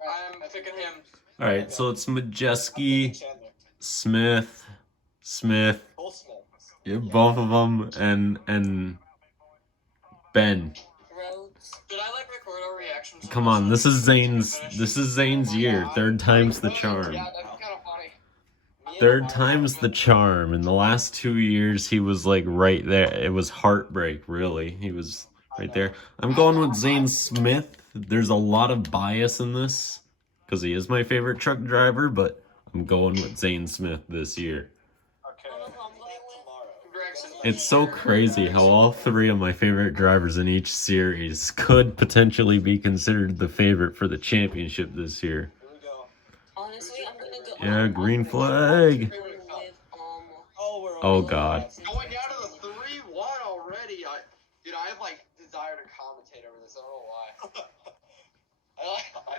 I'm picking him. All right, so it's Majeski, Smith, Both Smith. yeah, both of them, and Ben. Did I like record our reactions? Come on, this is Zane's year. Third time's the charm. Yeah, that's kind of funny. Third time's the charm. In the last 2 years, he was like right there. It was heartbreak, really. He was right there. I'm going with Zane Smith. There's a lot of bias in this because he is my favorite truck driver, but I'm going with Zane Smith this year. It's so crazy how all three of my favorite drivers in each series could potentially be considered the favorite for the championship this year. Honestly, I'm gonna go. Yeah, green flag. Oh God. Going down to the 3-1 already. Dude, I have like desire to commentate over this. I don't know why.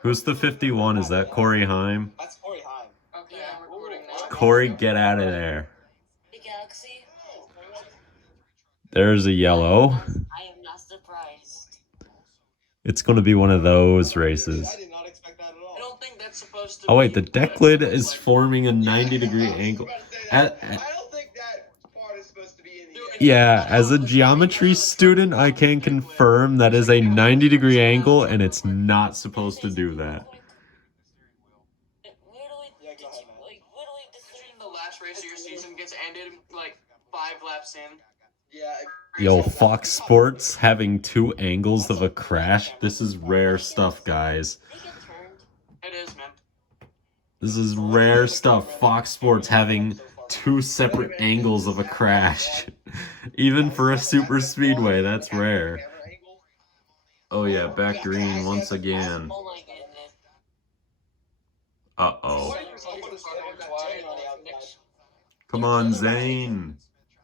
Who's the 51? Is that Corey Heim? That's Corey Heim. Okay, I'm recording now. Corey, get out of there. The Galaxy. There's a yellow. I am not surprised. It's going to be one of those races. I did not expect that at all. I don't think that's supposed to Oh wait, the be, deck lid is forming a 90-degree angle. I don't think that part is supposed to be in the Yeah, as a geometry student, I can confirm that is a 90-degree angle, and it's not supposed to do that. The last race of your season gets ended like 5 laps in. Yeah. Yo, Fox Sports having 2 angles of a crash. This is rare stuff, guys. It is, man. This is rare stuff. Fox Sports having 2 separate angles of a crash. Even for a super speedway, that's rare. Oh yeah, back green once again. Uh-oh. Come on, Zane.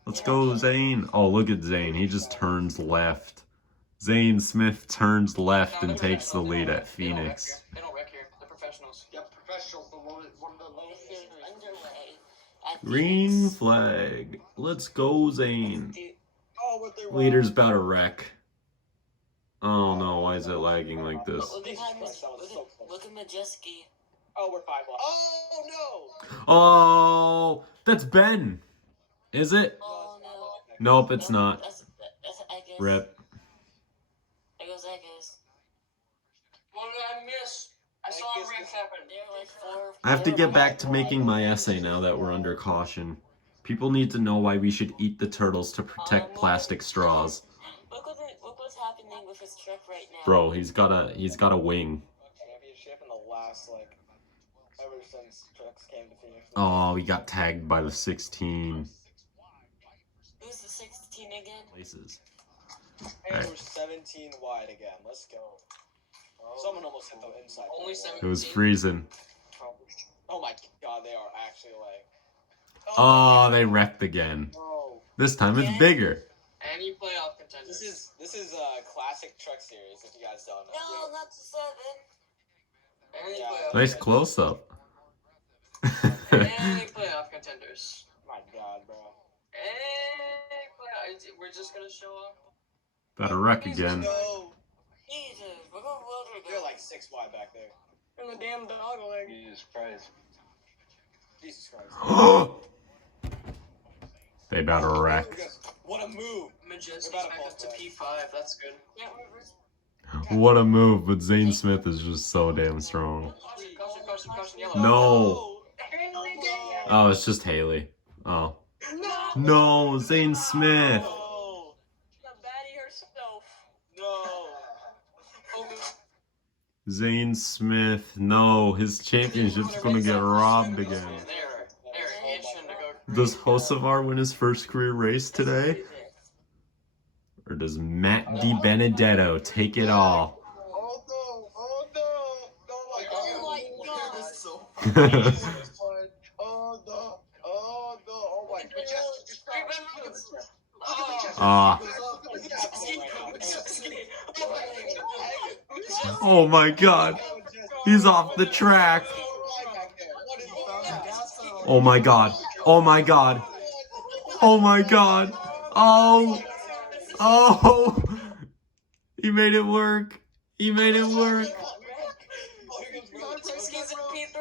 Let's go, Zane. Oh, look at Zane. He just turns left. Zane Smith turns left and takes the lead at Phoenix. They don't wreck here. They're professionals. Yep, professionals. One of the lowest standards. Green flag. Let's go, Zane. Leader's about to wreck. Oh no, why is it lagging like this? Look at Majeski. Oh, we're 5 left. Oh no! Oh, that's Ben. Is it? Oh no. Nope, it's not. That's Eggers. Rip. There goes Eggers. What did I miss? I saw a wreck happen. They're like 4. I have to get back to making my essay now that we're under caution. People need to know why we should eat the turtles to protect plastic straws. Look what's happening with his truck right now. Bro, he's got a wing. Championship in the last ever since trucks came to Phoenix. Oh, we got tagged by the 16 Who's the 16 again? places. And we're 17 wide again. Let's go. Someone almost hit the inside. Only wall. 17. It was freezing. Oh my god, they are actually like. Oh, they wrecked again. Oh. This time it's bigger. Any playoff contenders. This is a classic truck series. If you guys don't know. No, not the 7. Any Yeah. playoff Nice close up. Any playoff contenders. My god, bro. Any playoff. We're just gonna show up. About to wreck again. No. Jesus, we're going road You're like 6 wide back there. In the damn dog leg. Jesus Christ. Jesus Christ. They about to wreck. What a move. Majestic We're about back to up to pull P5. That's good. Yeah, we're What a move, but Zane Smith is just so damn strong. Caution, yellow. No. Haley. Oh, it's just Haley. Oh. No. No, Zane Smith. No. The baddie herself. No. Zane Smith. No, his championship's gonna get robbed again. They're itching to go. Does Hocevar win his first career race today? Or does Matt DiBenedetto take it all? Oh no. Oh no. Oh my god. God. This is so Ah, Oh no. Oh no. Oh my oh my god. He's off the track. Oh my god. Oh my god. Oh my god. Oh. Oh. He made it work. He made it work. Majeski's in P3.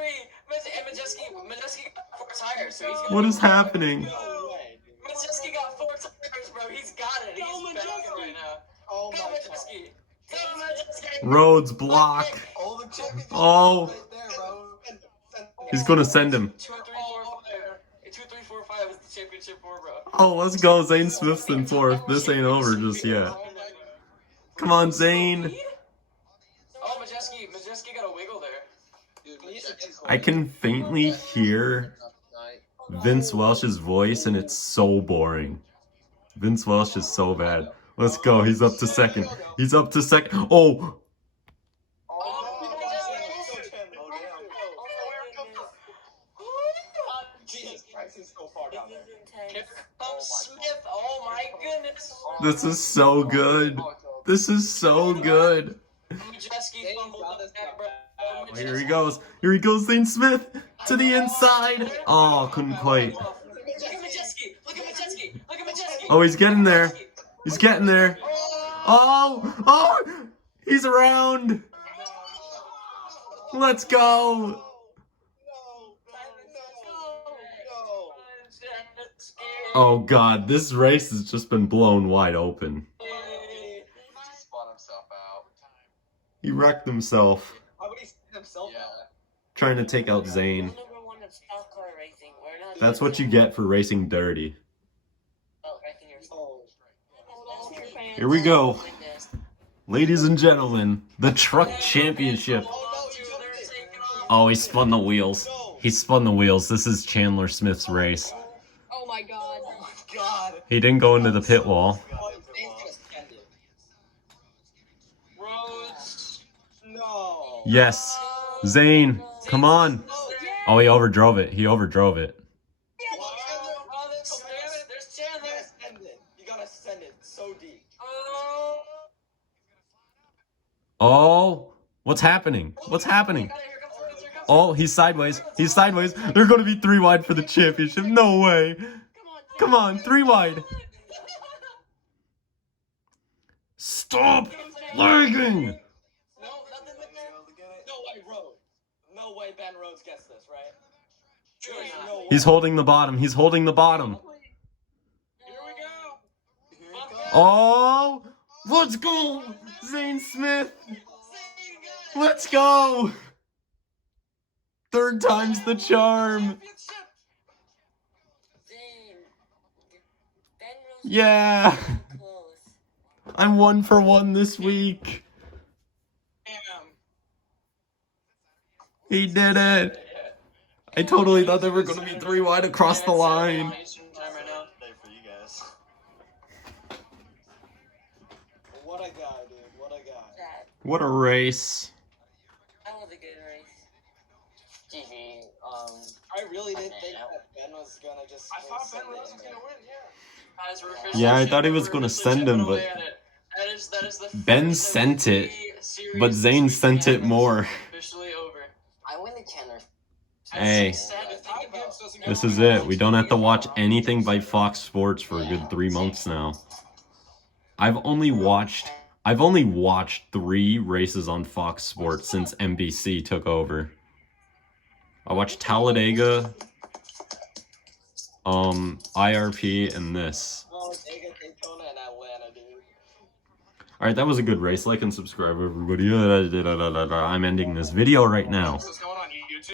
Majeski got 4 tires, so he's gonna What be is happening? No way, dude. Majeski got 4 tires, bro. He's got it. He's back right now. Oh Go my god. Majeski. Go Majeski. Rhodes block. Oh, the championship Oh. right there, bro. He's gonna send him. 2, 3, 4, 5. 2, 3, 4, 5 is the championship 4, bro. Oh, let's go. Zane Smith's in fourth. This ain't over just yet. Come on, Zane. Oh, Majeski got a wiggle there. I can faintly hear Vince Welsh's voice, and it's so boring. Vince Welsh is so bad. Let's go. He's up to second. He's up to second. Oh! Jesus Christ, he's so far down there. Here comes Smith. Oh my goodness. This is so good. This is so good. Majeski fumbled the back, bro. Oh, here he goes. Here he goes, Zane Smith to the inside. Oh, couldn't quite. Look at Majeski. Look at Majeski. Look at Majeski. Oh, he's getting there. He's getting there. Oh, oh, he's around. Let's go. Oh God, this race has just been blown wide open. He spun himself out. He wrecked himself How would he spin himself Yeah. out? trying to take out Zane. Number 1 of stock car racing. We're not That's what you get for racing dirty. wrecking yourself. Here we go. Ladies and gentlemen, the truck championship. Oh, he spun the wheels. He spun the wheels. This is Chandler Smith's race. Oh my god. Oh my god. He didn't go into the pit wall. Rhodes. No. Yes. Zane, come on. Oh, he overdrove it. He overdrove it. Oh, there's Chandler. Send it. You gotta send it so deep. Oh, what's happening? What's happening? Oh, he's sideways. He's sideways. They're going to be 3 wide for the championship. No way. Come on, 3 wide. Stop lagging. No, nothing like that. No way, Rhodes. No way Ben Rhodes gets this, right? There's no way. He's holding the bottom. He's holding the bottom. Here we go. Oh, let's go. Zane Smith. Let's go. 3rd time's the charm. Yeah. I'm 1 for 1 this week. Damn. He did it. I totally thought they were going to be 3 wide across the line. What a guy, dude. What a guy. What a race. That was a good race. GG. I really didn't think that Ben was gonna just. I thought Ben Rose was gonna win, yeah. Yeah, I thought he was going to send him, but Ben sent it. But Zane sent it more. I win the Chandler. Hey, this is it. We don't have to watch anything by Fox Sports for a good 3 months now. I've only watched 3 races on Fox Sports since NBC took over. I watched Talladega, IRP, and this. Daytona and Atlanta, dude. Alright, that was a good race. Like and subscribe, everybody. I'm ending this video right now.